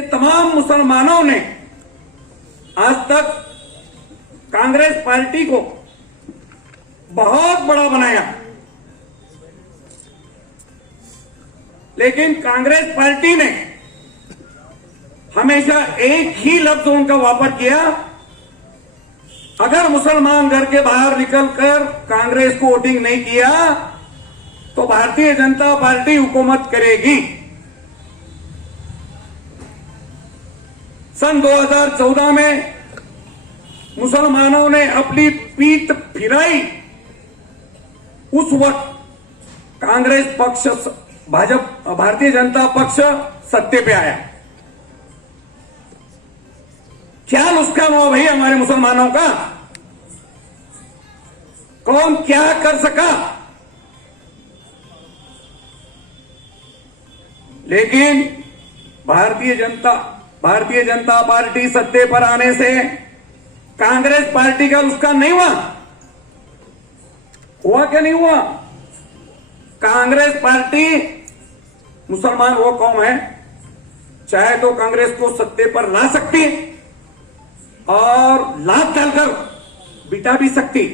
कि तमाम मुसलमानों ने आज तक कांग्रेस पार्टी को बहुत बड़ा बनाया, लेकिन कांग्रेस पार्टी ने हमेशा एक ही लफ्ज उनका वापर किया, अगर मुसलमान घर के बाहर निकलकर कांग्रेस को वोटिंग नहीं किया तो भारतीय जनता पार्टी हुकूमत करेगी। सन 2014 में मुसलमानों ने अपनी पीठ फिराई, उस वक्त कांग्रेस पक्ष भारतीय जनता पक्ष सत्ते पे आया। क्या नुस्खा हुआ भाई हमारे मुसलमानों का? कौन क्या कर सका? लेकिन भारतीय जनता पार्टी सत्ते पर आने से कांग्रेस पार्टी का नुस्खा नहीं हुआ क्या नहीं हुआ? कांग्रेस पार्टी, मुसलमान वो कौम है, चाहे तो कांग्रेस को सत्ते पर ला सकती और लात डालकर बिठा भी सकती।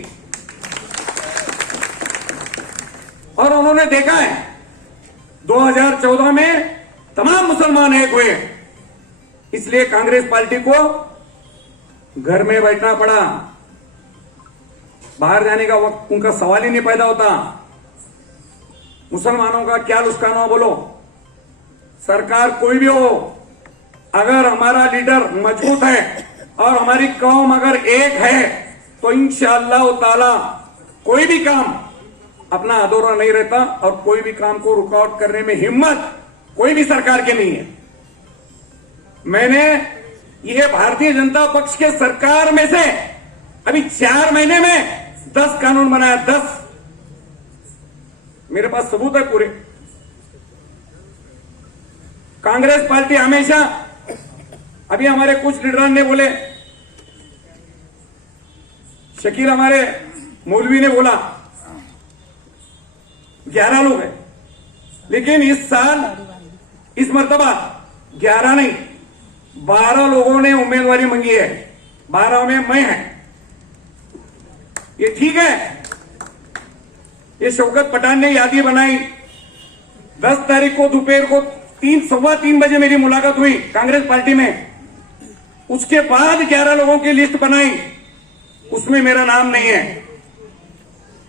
और उन्होंने देखा है 2014 में तमाम मुसलमान एक हुए, इसलिए कांग्रेस पार्टी को घर में बैठना पड़ा, बाहर जाने का वक्त उनका सवाल ही नहीं पैदा होता। मुसलमानों का क्या नुकसान हो बोलो? सरकार कोई भी हो, अगर हमारा लीडर मजबूत है और हमारी कौम अगर एक है तो इंशाअल्लाह ताला कोई भी काम अपना अधूरा नहीं रहता और कोई भी काम को रुकावट करने में हिम्मत कोई भी सरकार के नहीं है। मैंने यह भारतीय जनता पक्ष के सरकार में से अभी 4 महीने में 10 कानून बनाया, 10। मेरे पास सबूत है पूरे। कांग्रेस पार्टी हमेशा, अभी हमारे कुछ लीडर ने बोले, शकील हमारे मौलवी ने बोला 11 लोग हैं, लेकिन इस साल इस मर्तबा 11 नहीं 12 लोगों ने उम्मीदवारी मांगी है, 12 में मैं है। ये ठीक है? ये शौकत पठान ने यादी बनाई। 10 तारीख को दोपहर को 3-3:15 बजे मेरी मुलाकात हुई कांग्रेस पार्टी में। उसके बाद 11 लोगों की लिस्ट बनाई, उसमें मेरा नाम नहीं है,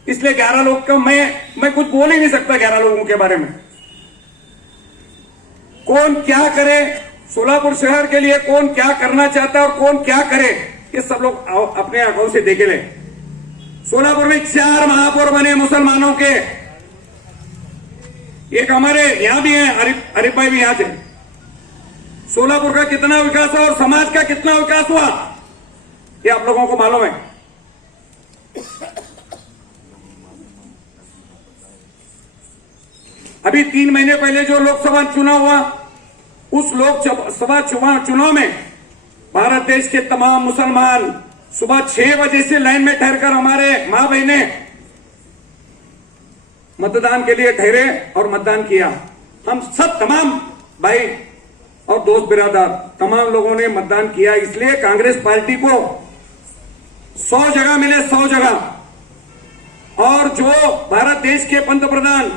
इसलिए 11 लोग का मैं कुछ बोल ही नहीं सकता 11 लोगों के बारे में। कौन क्या करे, सोलापुर शहर के लिए कौन क्या करना चाहता है और कौन क्या करे, ये सब लोग अपने आंखों से देख ले। सोलापुर में 4 महापौर बने मुसलमानों के, एक हमारे यहां भी है, अरिफ भाई भी यहां थे। सोलापुर का कितना विकास हुआ और समाज का कितना विकास हुआ ये आप लोगों को मालूम है। अभी 3 महीने पहले जो लोकसभा चुनाव हुआ, उस लोकसभा चुनाव में भारत देश के तमाम मुसलमान सुबह 6 बजे से लाइन में ठहरकर हमारे मां बहने मतदान के लिए ठहरे और मतदान किया। हम सब तमाम भाई और दोस्त बिरादर तमाम लोगों ने मतदान किया, इसलिए कांग्रेस पार्टी को 100 जगह मिले, 100 जगह। और जो भारत देश के पंतप्रधान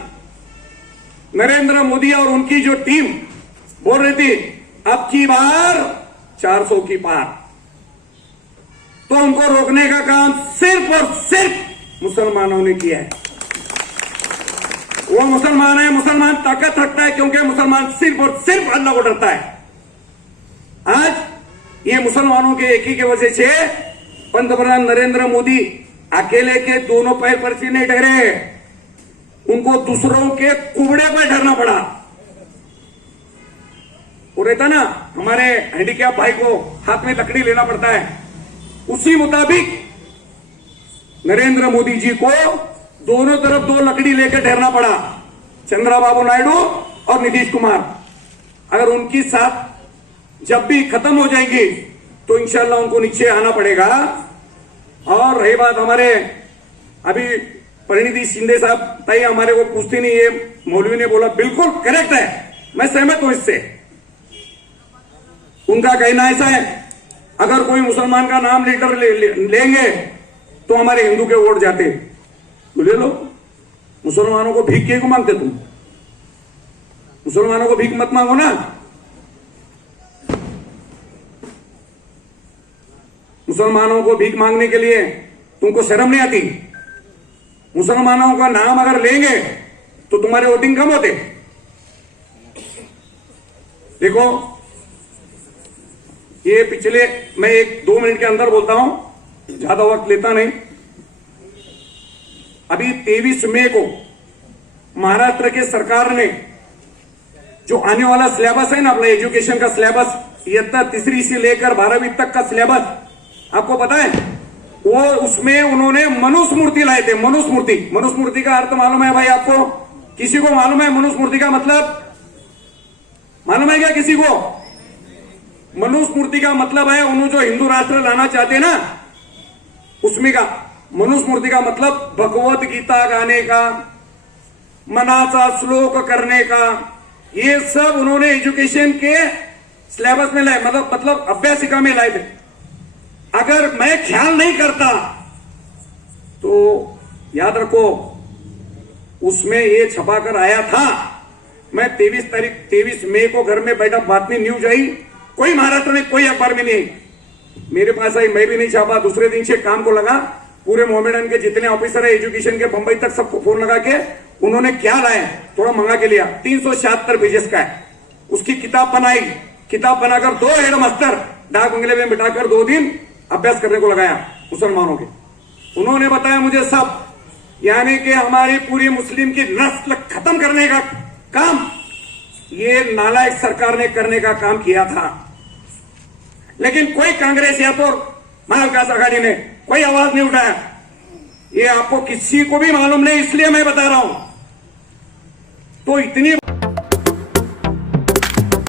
नरेंद्र मोदी और उनकी जो टीम बोल रही थी अब की बार 400 की पार, तो उनको रोकने का काम सिर्फ और सिर्फ मुसलमानों ने किया है। वो मुसलमान है, मुसलमान ताकत रखता है क्योंकि मुसलमान सिर्फ और सिर्फ अल्लाह को डरता है। आज ये मुसलमानों के एक ही की वजह से पंतप्रधान नरेंद्र मोदी अकेले के दोनों पैर पर से नहीं ठहरे, उनको दूसरों के कुबड़े पर ठहरना पड़ा। वो रहता ना, हमारे हैंडीकैप भाई को हाथ में लकड़ी लेना पड़ता है, उसी मुताबिक नरेंद्र मोदी जी को दोनों तरफ 2 लकड़ी लेकर ठहरना पड़ा, चंद्रबाबू नायडू और नीतीश कुमार। अगर उनकी साथ जब भी खत्म हो जाएगी तो इंशाल्लाह उनको नीचे आना पड़ेगा। और रही बात हमारे अभी परिणीति शिंदे साहब ताई हमारे को पूछती नहीं, ये मौलवी ने बोला बिल्कुल करेक्ट है, मैं सहमत हूं इससे। उनका कहना ऐसा है, अगर कोई मुसलमान का नाम लेकर लेंगे तो हमारे हिंदू के वोट जाते। तो ले लो, मुसलमानों को भीख क्यों मांगते तुम? मुसलमानों को भीख मत मांगो ना। मुसलमानों को भीख मांगने के लिए तुमको शर्म नहीं आती? मुसलमानों का नाम अगर लेंगे तो तुम्हारे वोटिंग कम होते। देखो, ये पिछले, मैं 1-2 मिनट के अंदर बोलता हूं, ज्यादा वक्त लेता नहीं। अभी 23 मई को महाराष्ट्र के सरकार ने जो आने वाला सिलेबस है ना, अपना एजुकेशन का सिलेबस, इयत्ता 3री से लेकर 12वीं तक का सिलेबस, आपको पता है वो, उसमें उन्होंने मनुस्मृति लाए थे। मनुस्मृति, मनुस्मृति का अर्थ मालूम है भाई आपको? किसी को मालूम है मनुस्मृति का मतलब? मालूम है क्या किसी को? मनुस्मृति का मतलब है, उन्होंने जो हिंदू राष्ट्र लाना चाहते ना, उसमें का मनुस्मृति का मतलब भगवत गीता गाने का, मनाचा श्लोक करने का, ये सब उन्होंने एजुकेशन के सिलेबस में लाए, मतलब अभ्यासिका में लाए थे। अगर मैं ख्याल नहीं करता तो याद रखो, उसमें ये छपाकर आया था। मैं 23 मई को घर में बैठा, बातमी न्यूज आई, कोई महाराष्ट्र में कोई अखबार में नहीं आई, मेरे पास आई, मैं भी नहीं छापा। दूसरे दिन से काम को लगा, पूरे मोहम्मडन के जितने ऑफिसर है एजुकेशन के, बंबई तक सबको फोन लगा के उन्होंने क्या लाए थोड़ा मंगा के लिया। 376 पेजेस का है, उसकी किताब बनाई। किताब बनाकर 2 हेड मास्टर डाक बंगले में बिठाकर 2 दिन अभ्यास करने को लगाया मुसलमानों के। उन्होंने बताया मुझे सब, यानी कि हमारी पूरी मुस्लिम की नस्ल खत्म करने का काम ये नालायक सरकार ने करने का काम किया था। लेकिन कोई कांग्रेस या तो महाविकास आघाड़ी ने कोई आवाज नहीं उठाया। ये आपको किसी को भी मालूम नहीं, इसलिए मैं बता रहा हूं। तो इतनी